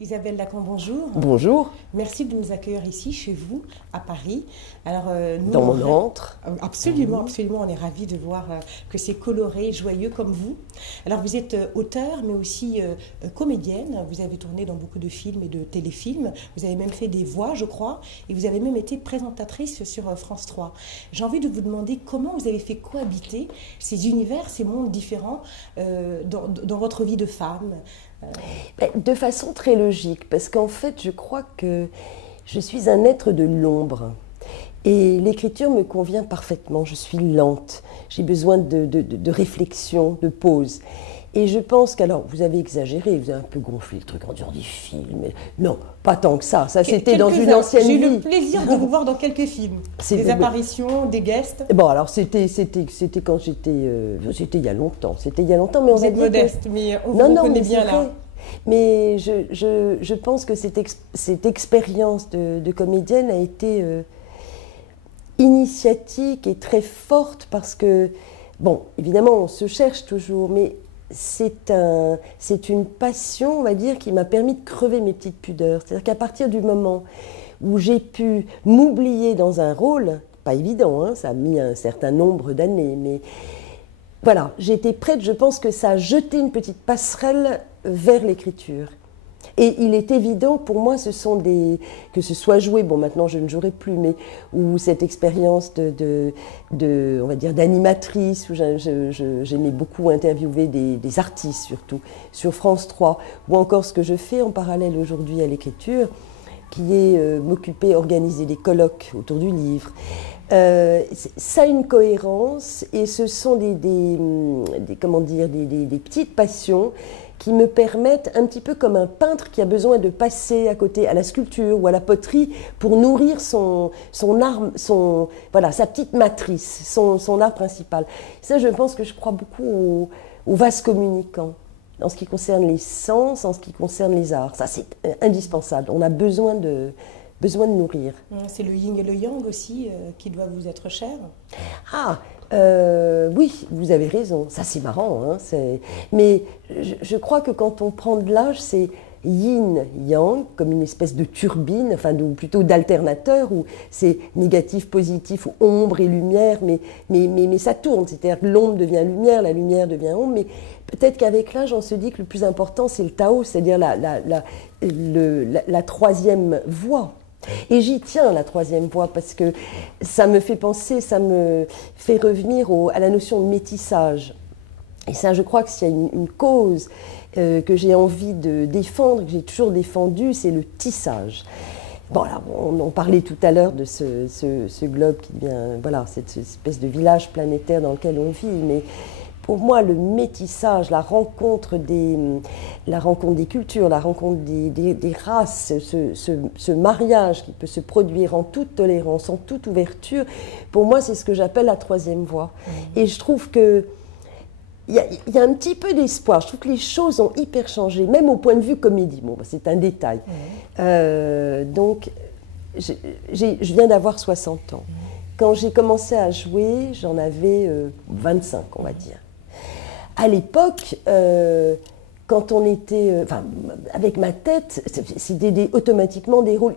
Isabelle Lacan, bonjour. Bonjour, Merci de nous accueillir ici, chez vous, à Paris. Alors, nous, dans mon antre. Absolument, absolument, on est ravis de voir que c'est coloré, joyeux comme vous. Alors, vous êtes auteur, mais aussi comédienne. Vous avez tourné dans beaucoup de films et de téléfilms. Vous avez même fait des voix, je crois, et vous avez même été présentatrice sur France 3. J'ai envie de vous demander comment vous avez fait cohabiter ces univers, ces mondes différents dans votre vie de femme. De façon très logique, parce qu'en fait, je crois que je suis un être de l'ombre. Et l'écriture me convient parfaitement. Je suis lente. J'ai besoin de réflexion, de pause. Et je pense qu'alors, vous avez exagéré, vous avez un peu gonflé le truc en disant des films. Non, pas tant que ça. Ça, c'était dans une ancienne vie. J'ai eu le plaisir de vous voir dans quelques films. Des apparitions, des guests. Bon, alors, c'était quand j'étais... c'était il y a longtemps. C'était il y a longtemps, mais on vous êtes modeste, mais on vous connaît bien là. Mais je pense que cette expérience de comédienne a été initiatique et très forte parce que, bon, évidemment, on se cherche toujours, mais c'est une passion, on va dire, qui m'a permis de crever mes petites pudeurs. C'est-à-dire qu'à partir du moment où j'ai pu m'oublier dans un rôle, pas évident, hein, ça a mis un certain nombre d'années, mais voilà, j'étais prête, je pense que ça a jeté une petite passerelle vers l'écriture. Et il est évident pour moi, que ce soit joué, bon maintenant je ne jouerai plus, mais ou cette expérience on va dire d'animatrice, où j'aimais beaucoup interviewer des artistes surtout, sur France 3, ou encore ce que je fais en parallèle aujourd'hui à l'écriture, qui est m'occuper, organiser des colloques autour du livre. Ça a une cohérence et ce sont comment dire, des petites passions qui me permettent, un petit peu comme un peintre qui a besoin de passer à côté à la sculpture ou à la poterie pour nourrir son art, voilà, sa petite matrice, son art principal. Ça, je pense que je crois beaucoup au vase communicant. En ce qui concerne les sens, en ce qui concerne les arts. Ça, c'est indispensable. On a besoin de nourrir. C'est le yin et le yang aussi qui doivent vous être chers. Ah, oui, vous avez raison. Ça, c'est marrant. Hein, mais je crois que quand on prend de l'âge, c'est yin-yang, comme une espèce de turbine, enfin, ou plutôt d'alternateur, où c'est négatif, positif, ou ombre et lumière, mais ça tourne. C'est-à-dire que l'ombre devient lumière, la lumière devient ombre, mais peut-être qu'avec l'âge, on se dit que le plus important, c'est le Tao, c'est-à-dire la troisième voie. Et j'y tiens, la troisième voie, parce que ça me fait penser, ça me fait revenir à la notion de métissage. Et ça, je crois que s'il y a une cause que j'ai envie de défendre, que j'ai toujours défendue, c'est le tissage. Bon, là, on parlait tout à l'heure de ce globe qui devient, voilà, cette espèce de village planétaire dans lequel on vit, mais pour moi, le métissage, la rencontre des cultures, la rencontre des races, ce mariage qui peut se produire en toute tolérance, en toute ouverture, pour moi, c'est ce que j'appelle la troisième voie. Et je trouve qu'il y a un petit peu d'espoir. Je trouve que les choses ont hyper changé, même au point de vue comédie. Bon, c'est un détail. Donc, je viens d'avoir 60 ans. Quand j'ai commencé à jouer, j'en avais 25, on va dire. À l'époque, quand on était, avec ma tête, c'était automatiquement des rôles,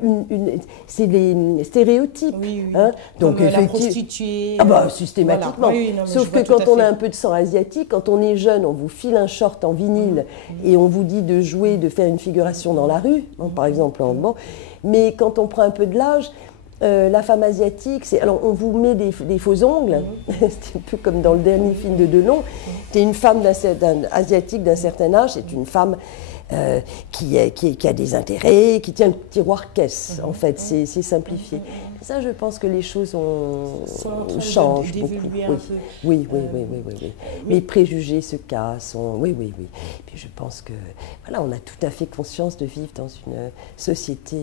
c'est des stéréotypes. Oui, oui. Hein. Donc, la prostituée. Ah bah, systématiquement. Voilà. Oui, non, sauf que quand on a un peu de sang asiatique, quand on est jeune, on vous file un short en vinyle et on vous dit de jouer, de faire une figuration dans la rue, hein, par exemple. Bon. Mais quand on prend un peu de l'âge, la femme asiatique, alors on vous met des faux ongles, c'est un peu comme dans le dernier film de Delon. C'est une femme asiatique d'un certain âge, c'est une femme qui a des intérêts, qui tient le tiroir caisse, en fait, c'est simplifié. Ça, je pense que les choses changent beaucoup. Oui. Les préjugés se cassent. Oui. Puis je pense que, voilà, on a tout à fait conscience de vivre dans une société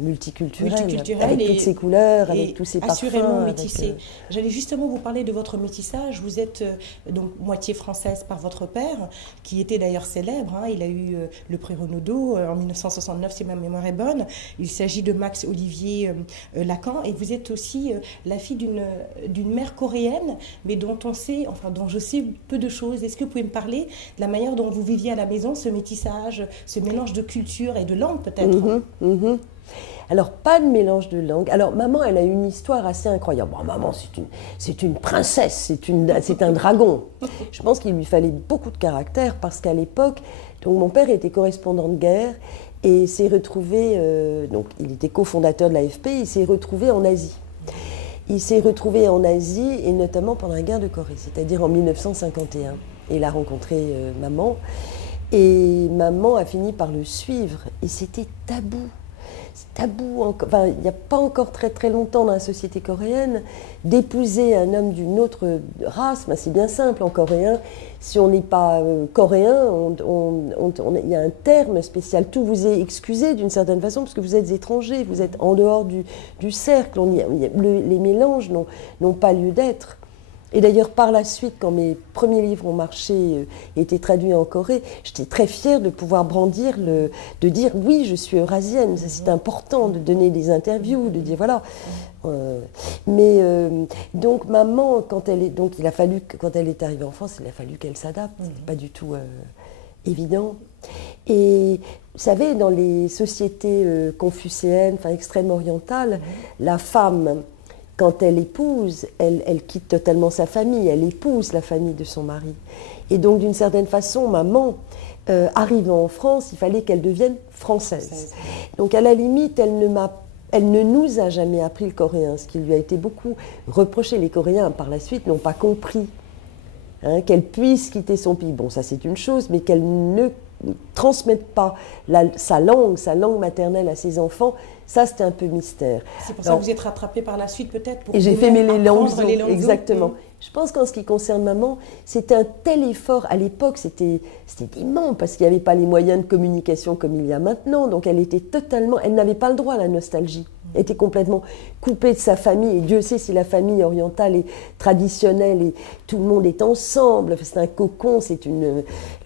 multiculturelle avec toutes ses couleurs, avec tous ses parfums. Assurément métissée. J'allais justement vous parler de votre métissage. Vous êtes donc moitié française par votre père, qui était d'ailleurs célèbre. Hein. Il a eu le prix Renaudot en 1969, si ma mémoire est bonne. Il s'agit de Max Olivier Lacan. Et vous êtes aussi la fille d'une mère coréenne, mais dont on sait, enfin dont je sais peu de choses. Est-ce que vous pouvez me parler de la manière dont vous viviez à la maison, ce métissage, partage, ce mélange de culture et de langue peut-être. Alors, pas de mélange de langue. Alors, maman, elle a une histoire assez incroyable. Bon, maman, c'est une princesse, c'est un dragon. Je pense qu'il lui fallait beaucoup de caractère parce qu'à l'époque, donc mon père était correspondant de guerre et s'est retrouvé, donc il était cofondateur de l'AFP, il s'est retrouvé en Asie. Il s'est retrouvé en Asie et notamment pendant la guerre de Corée, c'est-à-dire en 1951. Et il a rencontré maman et maman a fini par le suivre et c'était tabou. Tabou, enfin, il n'y a pas encore très très longtemps dans la société coréenne, d'épouser un homme d'une autre race, ben c'est bien simple en coréen. Si on n'est pas coréen, il y a un terme spécial. Tout vous est excusé d'une certaine façon parce que vous êtes étranger, vous êtes en dehors du cercle. Les mélanges n'ont pas lieu d'être. Et d'ailleurs, par la suite, quand mes premiers livres ont marché, étaient traduits en Corée, j'étais très fière de pouvoir brandir, de dire oui, je suis eurasienne. C'est important de donner des interviews, de dire voilà. Donc maman, quand elle est arrivée en France, il a fallu qu'elle s'adapte. C'était pas du tout évident. Et vous savez, dans les sociétés confucéennes, enfin extrême-orientales, la femme, quand elle épouse, elle quitte totalement sa famille, elle épouse la famille de son mari. Et donc, d'une certaine façon, maman, arrivant en France, il fallait qu'elle devienne française. Donc, à la limite, elle ne nous a jamais appris le coréen, ce qui lui a été beaucoup reproché. Les Coréens, par la suite, n'ont pas compris qu'elle puisse quitter son pays. Bon, ça c'est une chose, mais qu'elle ne transmette pas sa langue maternelle à ses enfants, ça c'était un peu mystère. C'est pour ça que vous êtes rattrapée par la suite peut-être pour et j'ai fait mes langues exactement. Je pense qu'en ce qui concerne maman, c'était un tel effort. À l'époque, c'était immense parce qu'il n'y avait pas les moyens de communication comme il y a maintenant. Donc elle n'avait pas le droit à la nostalgie. Elle était complètement coupée de sa famille. Et Dieu sait si la famille orientale est traditionnelle et tout le monde est ensemble. C'est un cocon,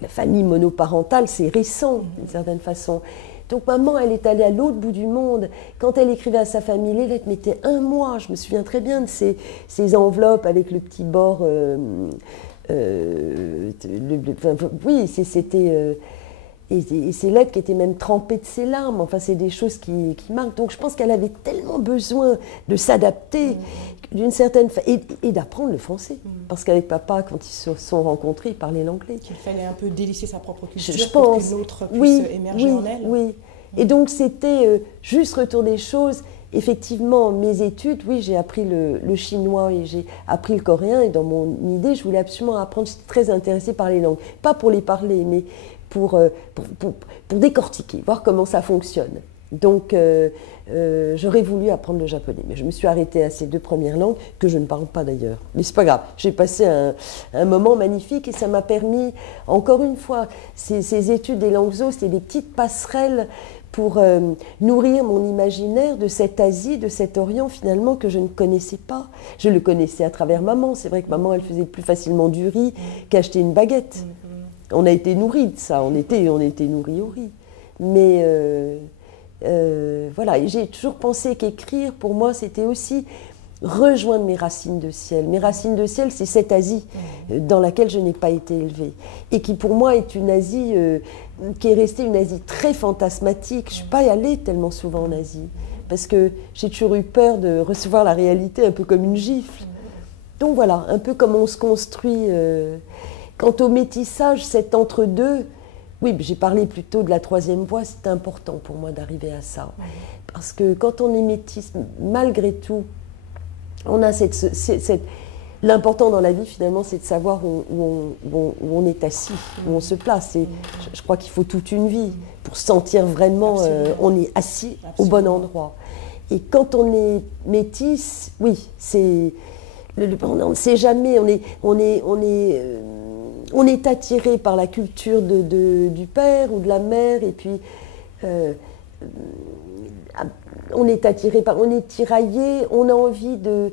la famille monoparentale, c'est récent d'une certaine façon. Donc maman, elle est allée à l'autre bout du monde. Quand elle écrivait à sa famille, les lettres mettaient un mois. Je me souviens très bien de ces enveloppes avec le petit bord. Oui, c'était... et ces lettres qui étaient même trempées de ses larmes. Enfin, c'est des choses qui marquent. Donc je pense qu'elle avait tellement besoin de s'adapter d'une certaine et d'apprendre le français. Parce qu'avec papa, quand ils se sont rencontrés, ils parlaient l'anglais. Qu'il fallait un peu délaisser sa propre culture je pour pense, que l'autre puisse émerger en elle. Oui. Et donc c'était juste retour des choses. Effectivement, mes études, oui, j'ai appris le chinois et j'ai appris le coréen. Et dans mon idée, je voulais absolument apprendre. J'étais très intéressée par les langues. Pas pour les parler, mais pour décortiquer, voir comment ça fonctionne. Donc, j'aurais voulu apprendre le japonais, mais je me suis arrêtée à ces 2 premières langues, que je ne parle pas d'ailleurs. Mais c'est pas grave, j'ai passé un moment magnifique et ça m'a permis, encore une fois, ces études des langues c'était des petites passerelles pour nourrir mon imaginaire de cette Asie, de cet Orient finalement que je ne connaissais pas. Je le connaissais à travers maman. C'est vrai que maman, elle faisait plus facilement du riz qu'acheter une baguette. On a été nourris de ça, on était nourris au riz. Mais voilà, et j'ai toujours pensé qu'écrire, pour moi, c'était aussi rejoindre mes racines de ciel. Mes racines de ciel, c'est cette Asie dans laquelle je n'ai pas été élevée. Et qui, pour moi, est une Asie qui est restée une Asie très fantasmatique. Je ne suis pas allée tellement souvent en Asie, parce que j'ai toujours eu peur de recevoir la réalité un peu comme une gifle. Donc voilà, un peu comme on se construit... Quant au métissage, cet entre-deux, oui, j'ai parlé plutôt de la 3e voie, c'est important pour moi d'arriver à ça. Parce que quand on est métisse, malgré tout, on a l'important dans la vie, finalement, c'est de savoir où on est assis, où on se place. Et je crois qu'il faut toute une vie pour sentir vraiment on est assis au bon endroit. Et quand on est métisse, oui, c'est... on ne sait jamais, on est attiré par la culture du père ou de la mère, et puis on est tiraillé, on a envie de...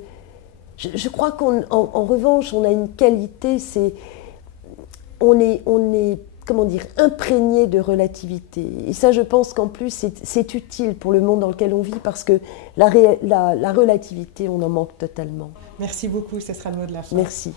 Je crois qu'en revanche, on a une qualité, c'est... On est comment dire, imprégné de relativité. Et ça, je pense qu'en plus, c'est utile pour le monde dans lequel on vit, parce que la relativité, on en manque totalement. Merci beaucoup, ce sera le mot de la fin. Merci.